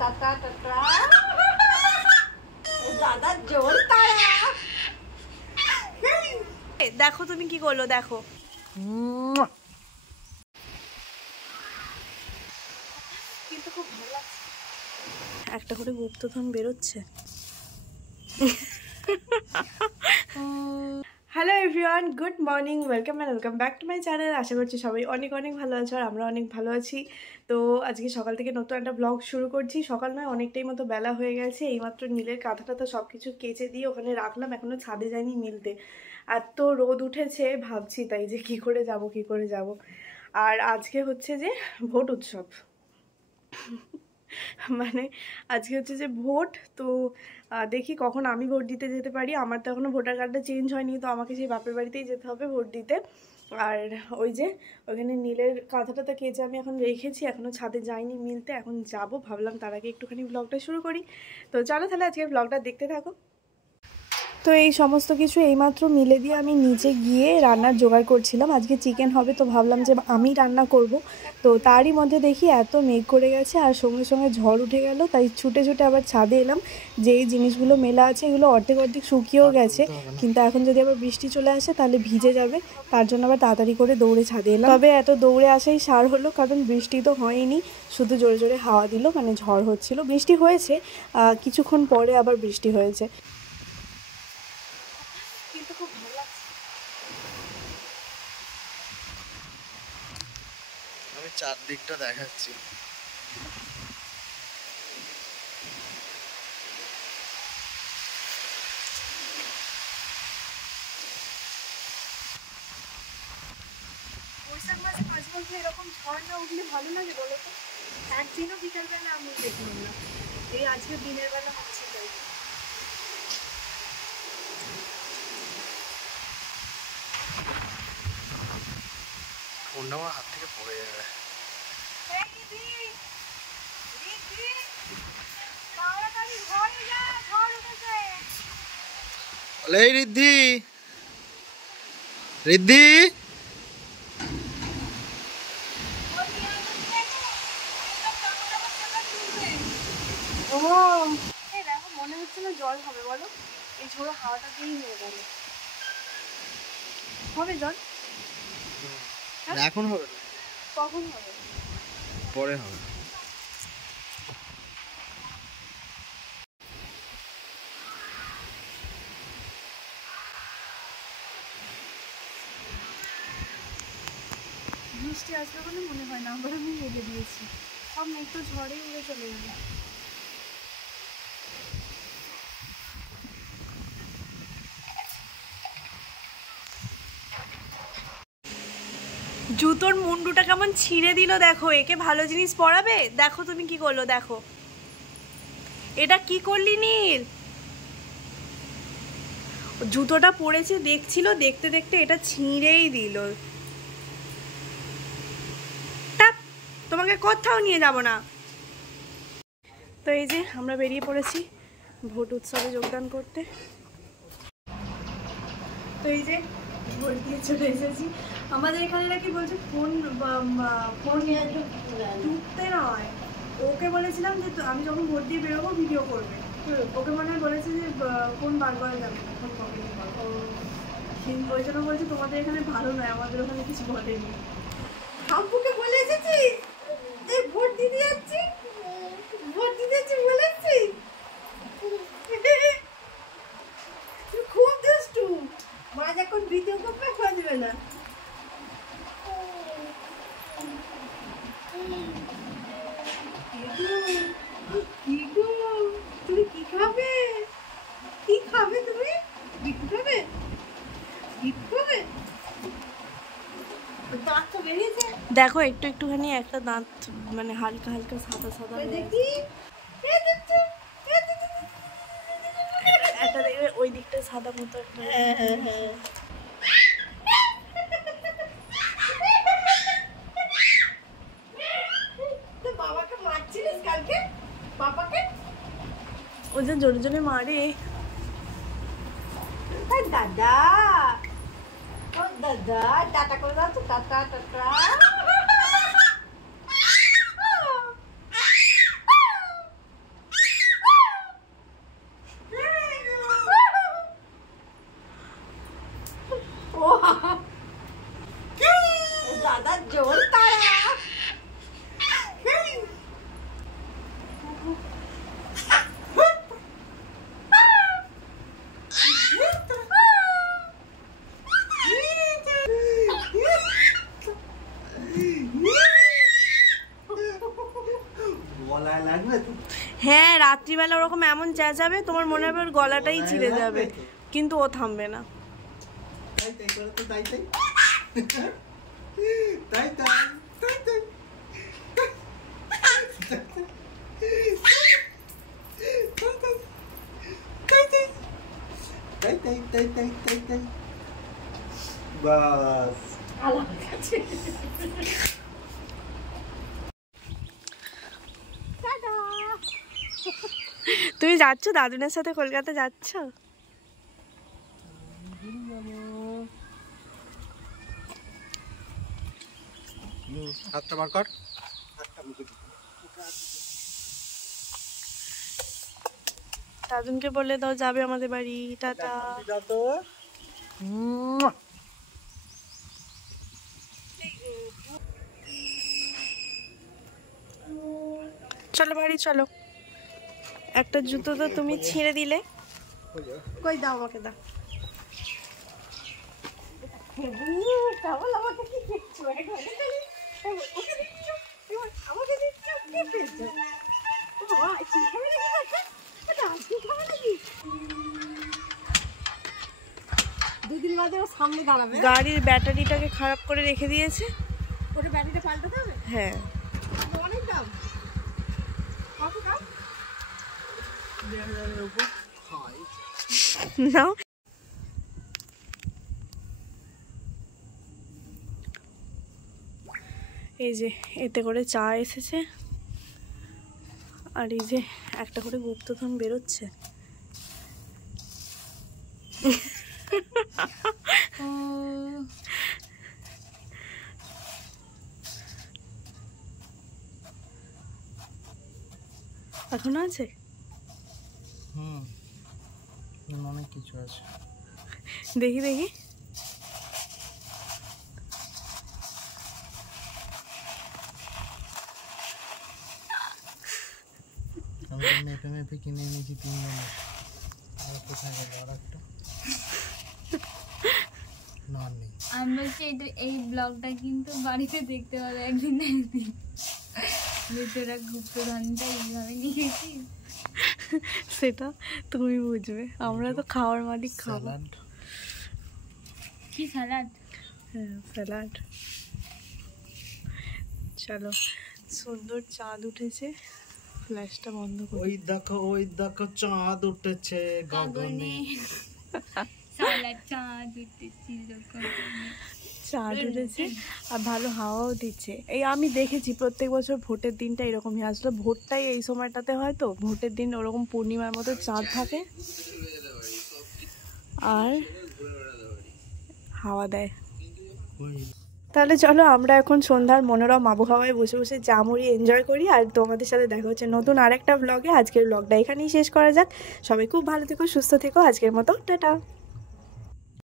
Tata tata. দাদা জোর তারা। দেখো তুমি কি করলো, দেখো কিন্তু খুব ভালো লাগছে। একটা করে গুপ্তধন বেরোচ্ছে। Hello everyone, good morning, welcome and welcome back to my channel. আশা করছি সবাই অনেক অনেক ভালো আছো আর আমরা অনেক ভালো আছি। তো আজকে সকাল থেকে নতুন একটা ব্লগ শুরু করছি। সকাল নয়, অনেকটাই মতো বেলা হয়ে গেছে। এইমাত্র নীলের কাঁথাটা তো সব কিছু কেচে দিয়ে ওখানে রাখলাম, এখনও ছাদে যায়নি মিলতে। আর তো রোদ উঠেছে, ভাবছি তাই যে কি করে যাব। আর আজকে হচ্ছে যে ভোট উৎসব, মানে আজকে হচ্ছে যে ভোট। তো দেখি কখন আমি ভোট দিতে যেতে পারি। আমার তো এখনও ভোটার কার্ডটা চেঞ্জ হয়নি, তো আমাকে সেই বাপের বাড়িতেই যেতে হবে ভোট দিতে। আর ওই যে ওখানে নীলের কাঁথাটা তো কেচে আমি এখন রেখেছি, এখনও ছাদে যাইনি মিলতে, এখন যাব। ভাবলাম তার আগে একটুখানি ব্লগটা শুরু করি। তো চলো তাহলে আজকের ব্লগটা দেখতে থাকো। তো এই সমস্ত কিছু এইমাত্র মিলে দিয়ে আমি নিচে গিয়ে রান্নার জোগাড় করছিলাম। আজকে চিকেন হবে, তো ভাবলাম যে আমি রান্না করব। তো তারই মধ্যে দেখি এত মেঘ করে গেছে আর সঙ্গে সঙ্গে ঝড় উঠে গেল, তাই ছুটে ছুটে আবার ছাদে এলাম। যে এই জিনিসগুলো মেলা আছে এগুলো অর্ধেক শুকিয়েও গেছে, কিন্তু এখন যদি আবার বৃষ্টি চলে আসে তাহলে ভিজে যাবে। তার জন্য আবার তাড়াতাড়ি করে দৌড়ে ছাদে এলাম। তবে এত দৌড়ে আসাই সার হলো, কারণ বৃষ্টি তো হয়নি, শুধু জোরে জোরে হাওয়া দিল, মানে ঝড় হচ্ছিল। বৃষ্টি হয়েছে, কিছুক্ষণ পরে আবার বৃষ্টি হয়েছে। কিন্তু খুব ভালো লাগছে। আমি চারদিকটা দেখাচ্ছি। বৈশাখ মাসে মাঝে মধ্যে এরকম ঝড় না উঠলে ভালো লাগে বলো তো? একদিনও বিকালবেলা আমি দেখলাম না, এই আজকে দিনের বেলা হচ্ছে তাই। ফোনটা আমার হাত থেকে পড়ে যাবে। এই রিদ্ধি, রিদ্ধি, দেখো মনে হচ্ছে না জল হবে, বলো? এই ঝোড়ো হাওয়াটা দিয়েই হয়ে গেল। হবে জল? এখন হবে না, কখন হবে? পরে হবে। বৃষ্টি আসবে বলে মনে হয় না, আবার আমি রেখে দিয়েছি। সব মেঘ তো ঝড়েই উড়ে চলে যাবে। জুতোর মুন্ডুটা কেমন ছিঁড়ে দিল, দেখো। একে ভালো জিনিস পরাবে, দেখো তুমি কি করলো, দেখো এটা কি করলি নীল। জুতোটা পরেছে, দেখছিল, দেখতে দেখতে এটা ছিঁড়েই দিল। তোমাকে কোথাও নিয়ে যাব না। তো এই যে আমরা বেরিয়ে পড়েছি ভোট উৎসবে যোগদান করতে। তো এই যে ভোট দিয়ে চলে এসেছি। আমাদের এখানে নাকি বলছে ফোন ঢুকতে নয়। ওকে বলেছিলাম যে আমি যখন ভোট দিয়ে বেরোবো ভিডিও করবে। ওকে মনে হয় বলেছে যে ফোন বার করা যাবে না, ফোন কবে কিন্তু ওই জন্য বলছে তোমাদের এখানে ভালো নয়, আমাদের ওখানে কিছু বলেনি। ঠাম্পুকে বলে এসেছি এই ভোট দিতে যাচ্ছি, ভোট দিতে যাচ্ছি বলেছি। খুব দুষ্টু, মা যখন ভিডিও করবে করে দেবে না। কি গো, তুমি কি খাবে? কি খাবে তুমি? বিস্কুট খাবে? বিস্কুট খাবে? দাঁত তো বেরিয়েছে। দেখো একটুখানি একটা দাঁত মানে হালকা হালকা সাদা সাদা দেখি একটা দেখবে ওই দিকটা সাদা মতো একটা। বাবাকে মারছিলিস কালকে? বাবাকে ওই যে জোরে জোরে মারে। দাদা, ও দাদা, টাটা করে দাও তো, টাটা টাটা। হ্যাঁ রাত্রিবেলা ওরকম এমন চেঁচাবে তোমার মনে হবে ওর গলাটাই ছিঁড়ে যাবে, কিন্তু ও থামবে না। তুমি যাচ্ছ দাদুনের সাথে কলকাতা যাচ্ছ? হাতটা বার কর। দাদুনকে বলে দাও যাবে আমাদের বাড়ি। টাটা। চলো বাড়ি চলো। একটা জুতো তো তুমি ছিঁড়ে দিলে, কই দাও আমাকে দাও। দুদিন বাদে ও সামনে দাঁড়াবে। গাড়ির ব্যাটারিটাকে খারাপ করে রেখে দিয়েছে। ওটা ব্যাটারিটা পাল্টাতে হবে? হ্যাঁ অনেক দাম। কত দাম? নাও। এই যে এতে করে চা এসেছে, আর এই যে একটা করে গুপ্তধন বেরোচ্ছে। এখনো আছে? অনেক কিছু আছে। দেখি দেখি। আমি মেপে মেপে কিনে এনেছি 3 জনের। আর কোথায় গেল আর একটা? না নেই। আমি বলছি এই ব্লগটা কিন্তু বাড়িতে দেখতে হবে একদিন না একদিন। তোরা গুপ্তধনটা এইভাবে নিয়েছি, সেটা তুমি বুঝবে, আমরা তো খাওয়ার মালিক খাবো। কি স্যালাড? হ্যাঁ স্যালাড। চলো, সুন্দর চাঁদ উঠেছে, ফ্ল্যাশটা বন্ধ করে। ওই দেখো চাঁদ উঠেছে গগনে। স্যালাড চাঁদ উঠেছে গগনে। চাঁদ উঠেছে আর ভালো হাওয়াও দিচ্ছে। এই আমি দেখেছি প্রত্যেক বছর ভোটের দিনটা এরকমই, আসলে ভোটটাই এই সময়টাতে হয়, তো ভোটের দিন ওরকম পূর্ণিমার মতো চাঁদ থাকে আর হাওয়া দেয়। তাহলে চলো আমরা এখন সন্ধ্যার মনোরম আবহাওয়ায় বসে বসে চা মুড়ি এনজয় করি, আর তোমাদের সাথে দেখা হচ্ছে নতুন আরেকটা ব্লগে। আজকের ব্লগটা এখানেই শেষ করা যাক। সবাই খুব ভালো থেকো, সুস্থ থেকো। আজকের মতো টাটা।